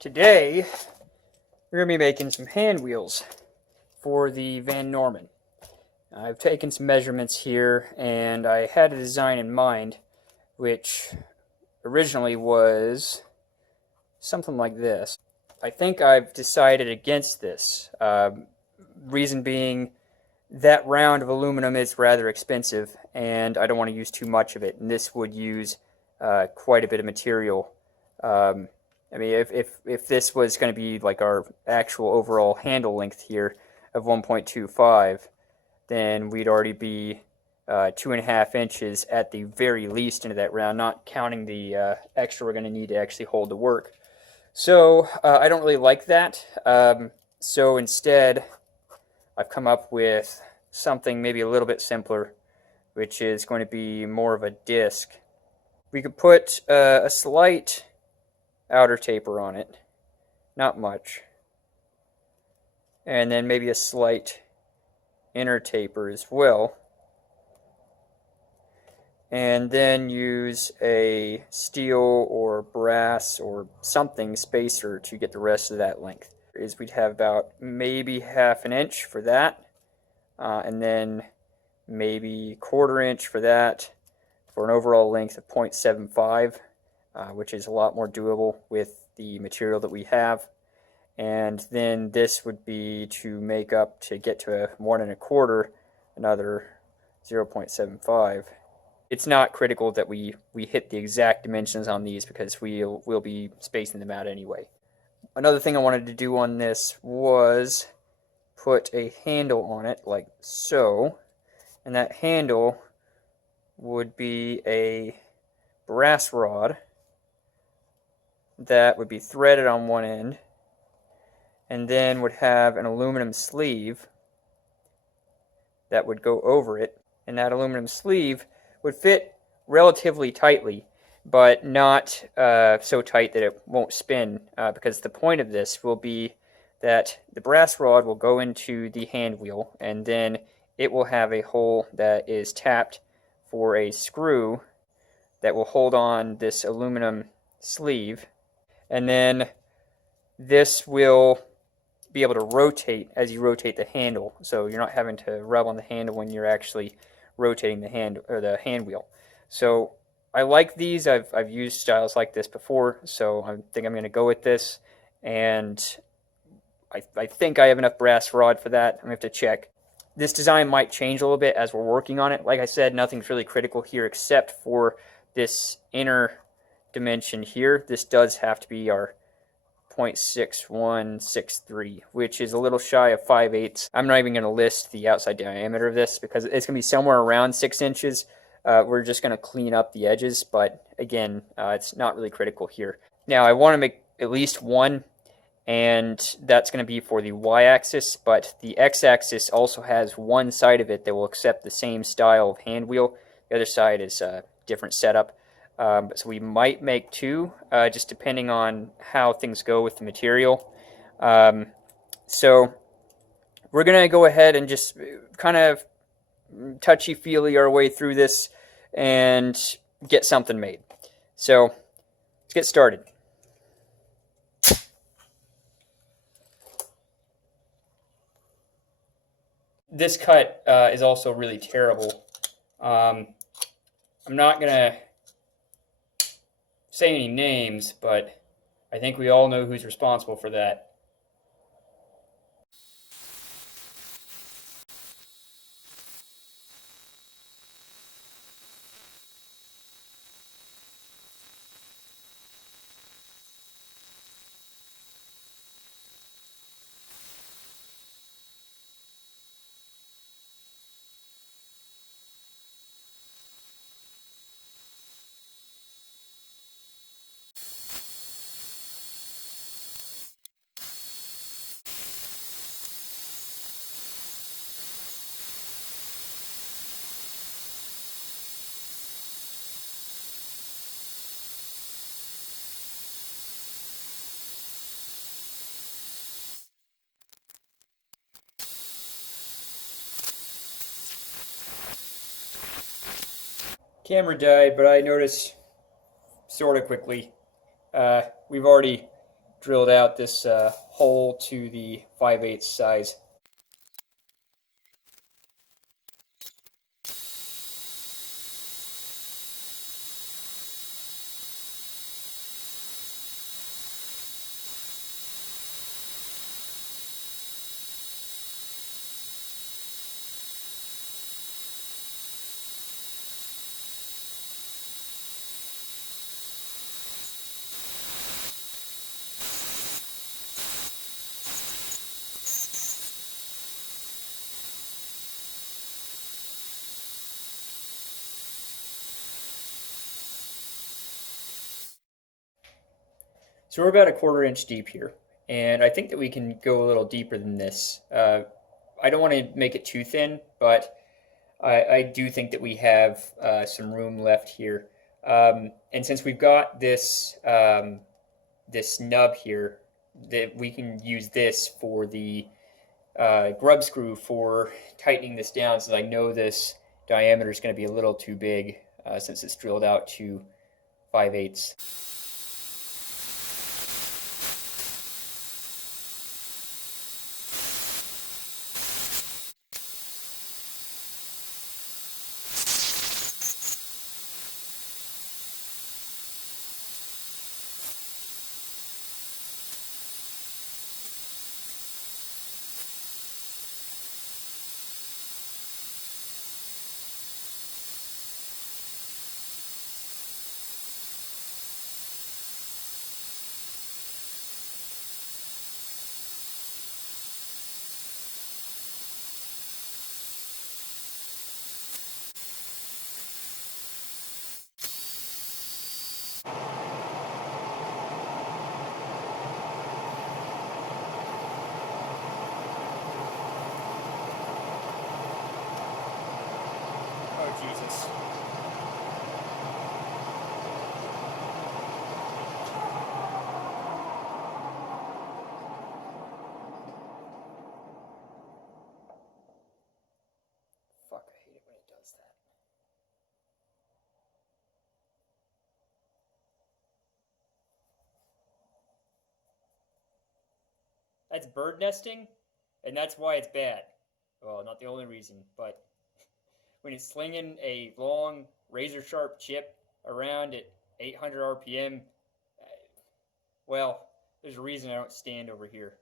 Today, we're going to be making some hand wheels for the Van Norman. I've taken some measurements here, and I had a design in mind, which originally was something like this. I think I've decided against this. Reason being, that round of aluminum is rather expensive, and I don't want to use too much of it, and this would use quite a bit of material. I mean, if this was going to be like our actual overall handle length here of 1.25, then we'd already be 2.5 inches at the very least into that round, not counting the extra we're going to need to actually hold the work. So I don't really like that. So instead, I've come up with something maybe a little bit simpler, which is going to be more of a disc. We could put a slight outer taper on it, not much, and then maybe a slight inner taper as well, and then use a steel or brass or something spacer to get the rest of that length. We'd have about maybe 1/2 inch for that, and then maybe 1/4 inch for that, for an overall length of 0.75. Which is a lot more doable with the material that we have. And then this would be to make up to get to a 1 1/4, another 0.75. It's not critical that we hit the exact dimensions on these because we'll be spacing them out anyway. Another thing I wanted to do on this was put a handle on it like so, and that handle would be a brass rod that would be threaded on one end, and then would have an aluminum sleeve that would go over it, and that aluminum sleeve would fit relatively tightly, but not so tight that it won't spin, because the point of this will be that the brass rod will go into the hand wheel, and then it will have a hole that is tapped for a screw that will hold on this aluminum sleeve. And then this will be able to rotate as you rotate the handle, so you're not having to rub on the handle when you're actually rotating the hand or the hand wheel. So I like these. I've used styles like this before, so I think I'm going to go with this. And I think I have enough brass rod for that. I'm going to have to check. This design might change a little bit as we're working on it. Like I said, nothing's really critical here except for this inner dimension here. This does have to be our 0.6163, which is a little shy of 5/8. I'm not even going to list the outside diameter of this because it's going to be somewhere around 6 inches. We're just going to clean up the edges, but again, it's not really critical here. Now, I want to make at least one, and that's going to be for the y-axis, but the x-axis also has one side of it that will accept the same style of hand wheel. The other side is a different setup. So we might make two, just depending on how things go with the material. So we're going to go ahead and just kind of touchy-feely our way through this and get something made. So let's get started. This cut is also really terrible. I'm not going to say any names, but I think we all know who's responsible for that. Camera died, but I noticed sort of quickly. We've already drilled out this hole to the 5/8 size. So we're about a 1/4 inch deep here, and I think that we can go a little deeper than this. I don't want to make it too thin, but I do think that we have some room left here. And since we've got this nub here, that we can use this for the grub screw for tightening this down, so I know this diameter is going to be a little too big since it's drilled out to 5/8. Oh, Jesus. Fuck, I hate it when it does that. That's bird nesting, and that's why it's bad. Well, not the only reason, but when it's slinging a long, razor sharp chip around at 800 RPM, well, there's a reason I don't stand over here.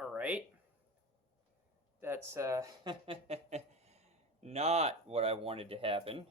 All right. That's not what I wanted to happen.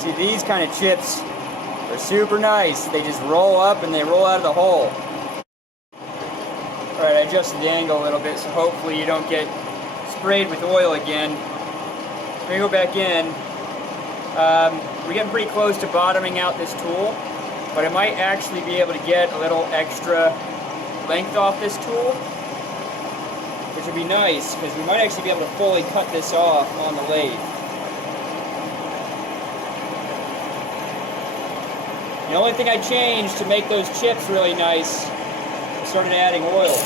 See, these kind of chips are super nice. They just roll up and they roll out of the hole. Alright, I adjusted the angle a little bit so hopefully you don't get sprayed with oil again. Let me go back in. We're getting pretty close to bottoming out this tool, but I might actually be able to get a little extra length off this tool, which would be nice because we might actually be able to fully cut this off on the lathe. The only thing I changed to make those chips really nice, I started adding oil.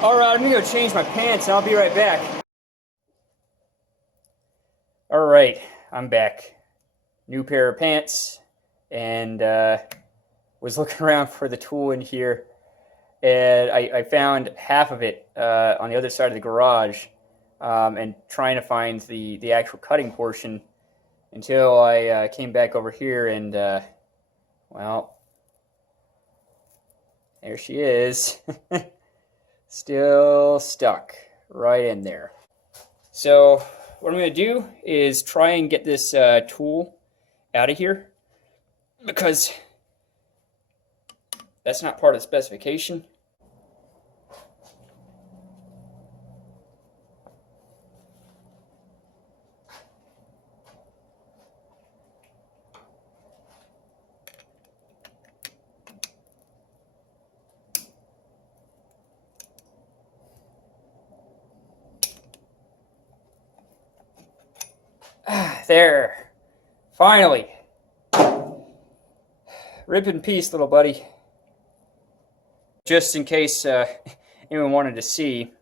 Alright, I'm gonna go change my pants and I'll be right back. Alright, I'm back. New pair of pants, and was looking around for the tool in here, and I found half of it on the other side of the garage, and trying to find the actual cutting portion until I came back over here and, well, there she is. Still stuck right in there. So what I'm going to do is try and get this tool out of here, because that's not part of the specification. There. Finally. Rip in peace, little buddy. Just in case anyone wanted to see,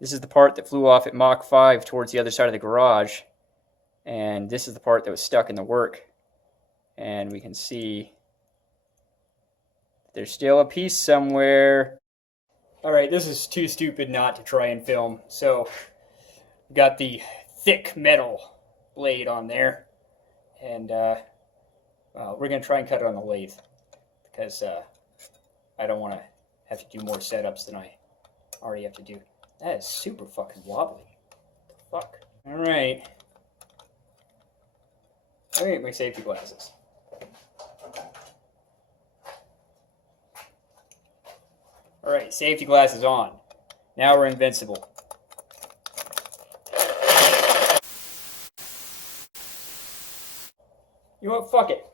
this is the part that flew off at Mach 5 towards the other side of the garage. And this is the part that was stuck in the work. And we can see there's still a piece somewhere. Alright, this is too stupid not to try and film. So, we got the thick metal blade on there, and we're going to try and cut it on the lathe, because I don't want to have to do more setups than I already have to do. That is super fucking wobbly. Fuck. Alright. Let me get my safety glasses. Alright, safety glasses on. Now we're invincible. You know what? Fuck it.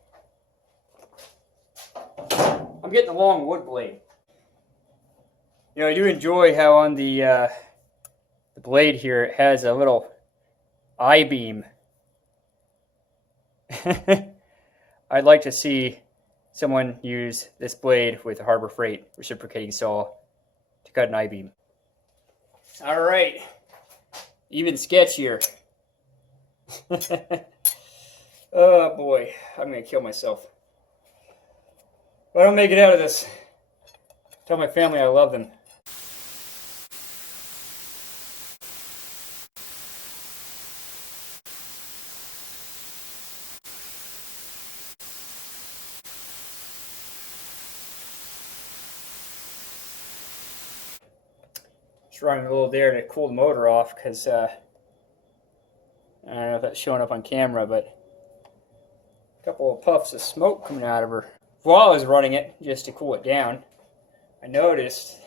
I'm getting a long wood blade. You know, I do enjoy how on the blade here it has a little I-beam. I'd like to see someone use this blade with a Harbor Freight reciprocating saw to cut an I-beam. All right, even sketchier. Oh boy, I'm gonna kill myself. If I don't make it out of this, tell my family I love them. Just running a little there to cool the motor off, because I don't know if that's showing up on camera, but a couple of puffs of smoke coming out of her. While I was running it, just to cool it down, I noticed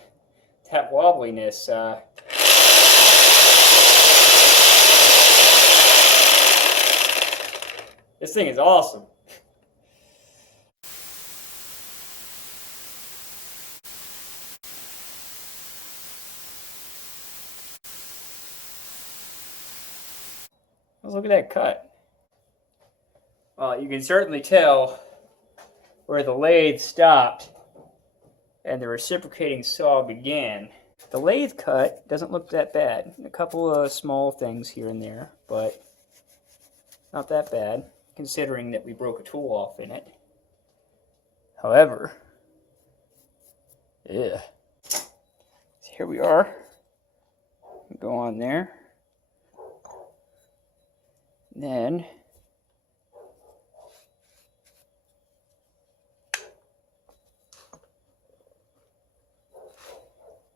that wobbliness. This thing is awesome. Let's look at that cut. Well, you can certainly tell where the lathe stopped and the reciprocating saw began. The lathe cut doesn't look that bad. A couple of small things here and there, but not that bad, considering that we broke a tool off in it. However, yeah. So here we are. Go on there. And then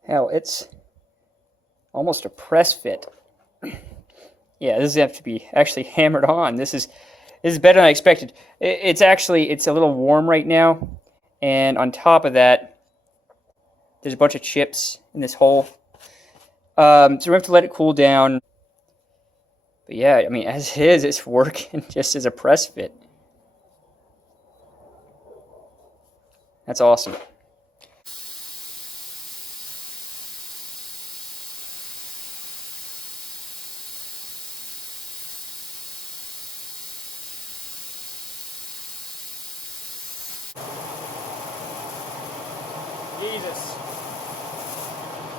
hell, it's almost a press fit. Yeah, this has to be actually hammered on. This is better than I expected. It's a little warm right now, and on top of that, there's a bunch of chips in this hole. So we have to let it cool down. But yeah, I mean, as it is, it's working just as a press fit. That's awesome. Jesus.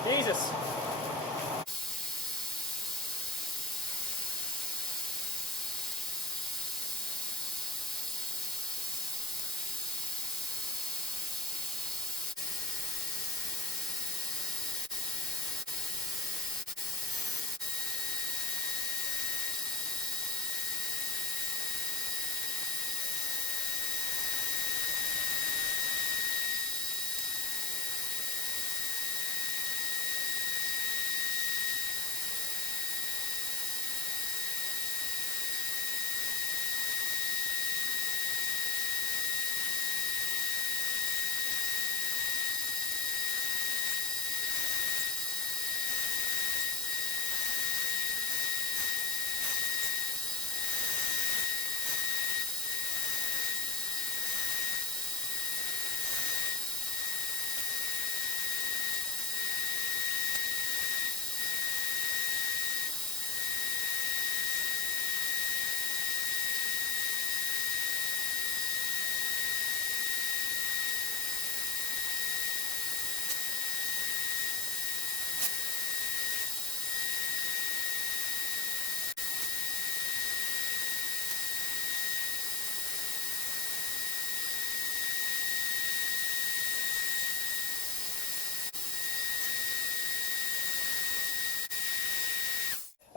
Jesus.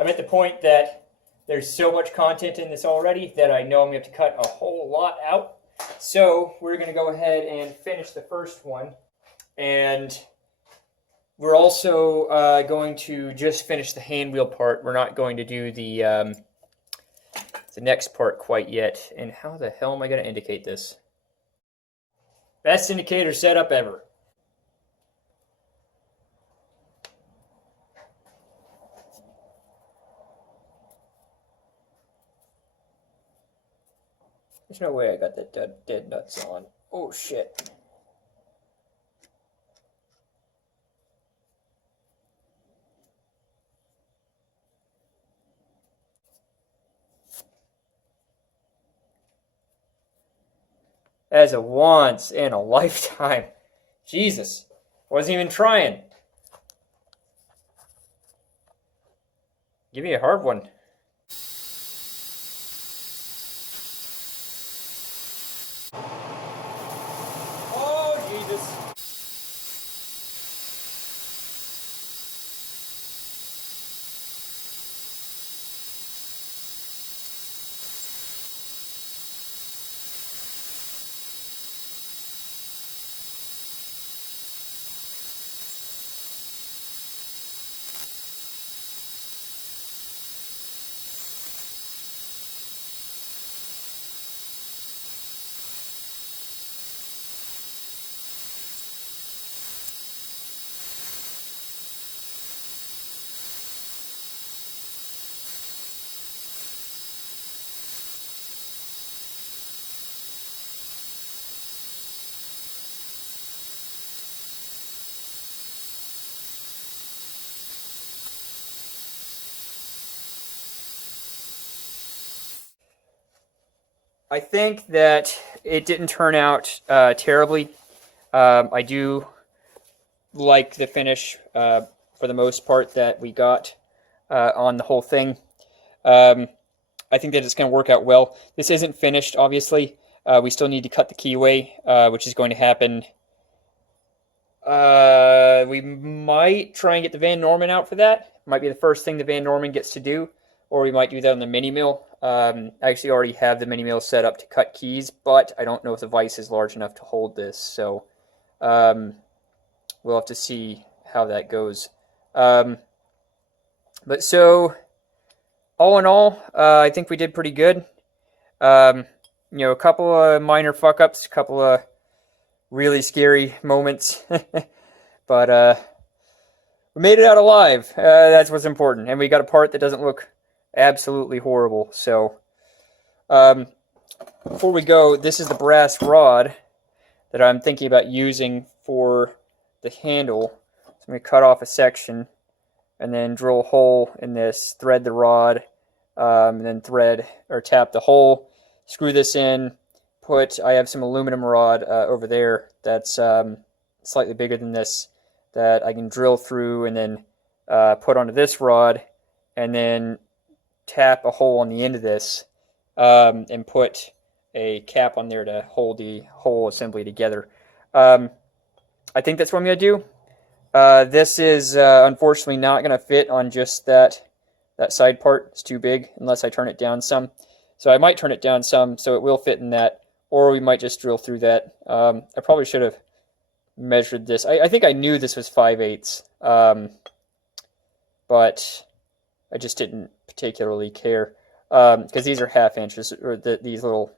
I'm at the point that there's so much content in this already that I know I'm going to have to cut a whole lot out. So we're going to go ahead and finish the first one. And we're also going to just finish the hand wheel part. We're not going to do the next part quite yet. And how the hell am I going to indicate this? Best indicator setup ever. There's no way I got that dead nuts on. Oh shit. As a once in a lifetime. Jesus. Wasn't even trying. Give me a hard one. Oh, Jesus. I think that it didn't turn out terribly. I do like the finish for the most part that we got on the whole thing. I think that it's going to work out well. This isn't finished, obviously. We still need to cut the keyway, which is going to happen. We might try and get the Van Norman out for that. Might be the first thing the Van Norman gets to do, or we might do that on the mini mill. I actually already have the mini mill set up to cut keys, but I don't know if the vise is large enough to hold this, so we'll have to see how that goes. But so, all in all, I think we did pretty good. You know, a couple of minor fuck-ups, a couple of really scary moments, but we made it out alive. That's what's important, and we got a part that doesn't look absolutely horrible. So, before we go, this is the brass rod that I'm thinking about using for the handle. So I'm going to cut off a section and then drill a hole in this, thread the rod, and then thread or tap the hole, screw this in, I have some aluminum rod over there that's slightly bigger than this that I can drill through and then put onto this rod, and then tap a hole on the end of this and put a cap on there to hold the whole assembly together. I think that's what I'm going to do. This is unfortunately not going to fit on just that side part. It's too big unless I turn it down some. So I might turn it down some so it will fit in that, or we might just drill through that. I probably should have measured this. I think I knew this was 5/8, but I just didn't particularly care because these are 1/2 inches, or these little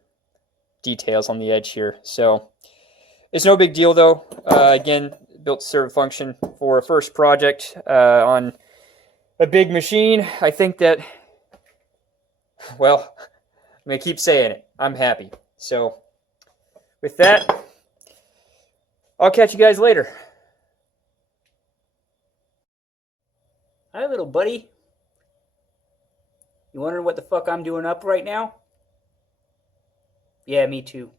details on the edge here. So it's no big deal though. Again, built to serve a function for a first project on a big machine. I think that, well, I'm going to keep saying it. I'm happy. So with that, I'll catch you guys later. Hi, little buddy. You wondering what the fuck I'm doing up right now? Yeah, me too.